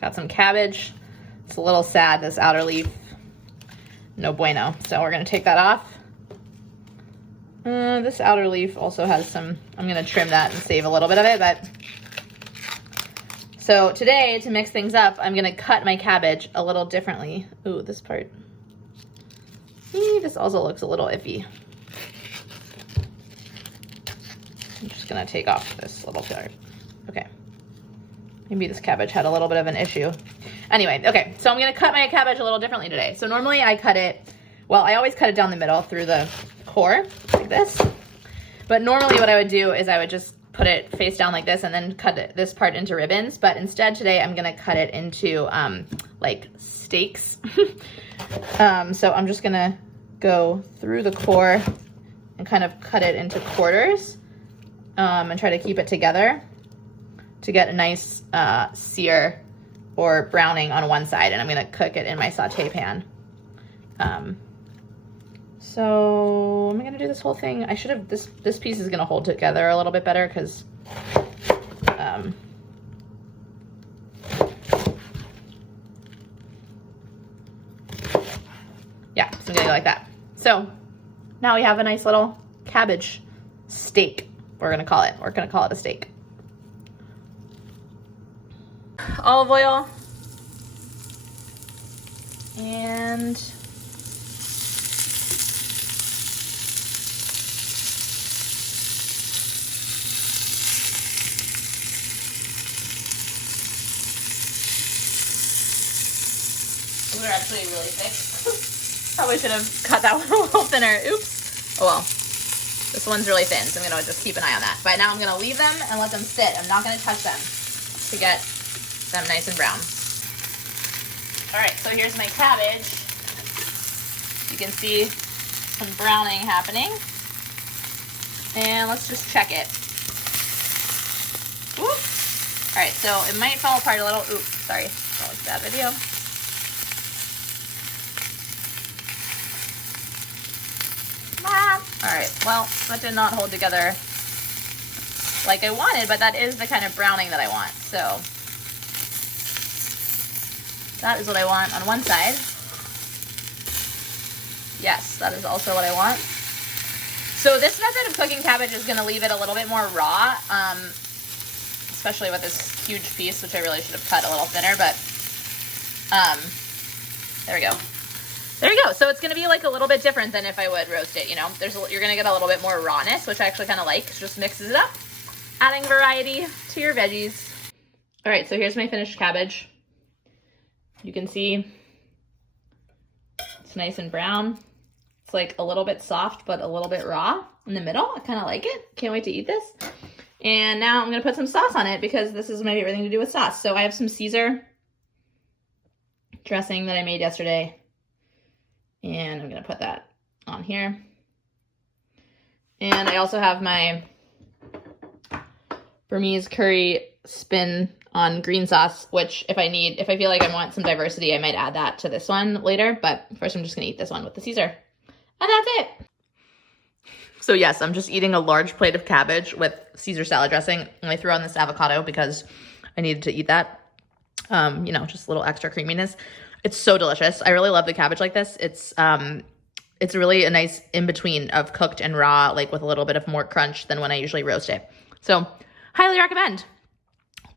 Got some cabbage. It's a little sad, this outer leaf. No bueno. So we're gonna take that off. This outer leaf also has some, I'm gonna trim that and save a little bit of it, but. So today, to mix things up, I'm gonna cut my cabbage a little differently. Ooh, this part. This also looks a little iffy. I'm just gonna take off this little part. Okay. Maybe this cabbage had a little bit of an issue. Anyway, okay, so I'm gonna cut my cabbage a little differently today. So normally I cut it, well, I always cut it down the middle through the core, like this. But normally what I would do is I would just put it face down like this and then cut this part into ribbons. But instead today I'm gonna cut it into like steaks. So I'm just gonna go through the core and kind of cut it into quarters and try to keep it together to get a nice sear or browning on one side. And I'm gonna cook it in my saute pan. So I'm gonna do this whole thing. I should have, this piece is gonna hold together a little bit better because yeah, so I'm gonna go like that. So now we have a nice little cabbage steak, we're gonna call it. We're gonna call it a steak. Olive oil and those are actually really thick. Probably should have cut that one a little thinner. Oops. Oh well. This one's really thin, so I'm gonna just keep an eye on that. But now I'm gonna leave them and let them sit. I'm not gonna touch them to get them nice and brown. All right, so here's my cabbage. You can see some browning happening. And let's just check it. Ooh. All right, so it might fall apart a little. Oops, sorry, that was a bad video. All right, well, that did not hold together like I wanted, but that is the kind of browning that I want. So that is what I want on one side. Yes, that is also what I want. So this method of cooking cabbage is gonna leave it a little bit more raw, especially with this huge piece, which I really should have cut a little thinner, but there we go. There you go. So it's going to be like a little bit different than if I would roast it, you know. You're going to get a little bit more rawness, which I actually kind of like. It just mixes it up, adding variety to your veggies. All right, so here's my finished cabbage. You can see it's nice and brown. It's like a little bit soft, but a little bit raw in the middle. I kind of like it. Can't wait to eat this. And now I'm going to put some sauce on it because this is my favorite thing to do with sauce. So I have some Caesar dressing that I made yesterday. And I'm gonna put that on here. And I also have my Burmese curry spin on green sauce, which if I feel like I want some diversity, I might add that to this one later. But first I'm just gonna eat this one with the Caesar. And that's it. So yes, I'm just eating a large plate of cabbage with Caesar salad dressing. And I threw on this avocado because I needed to eat that. You know, just a little extra creaminess. It's so delicious. I really love the cabbage like this. It's really a nice in-between of cooked and raw, like with a little bit of more crunch than when I usually roast it. So highly recommend.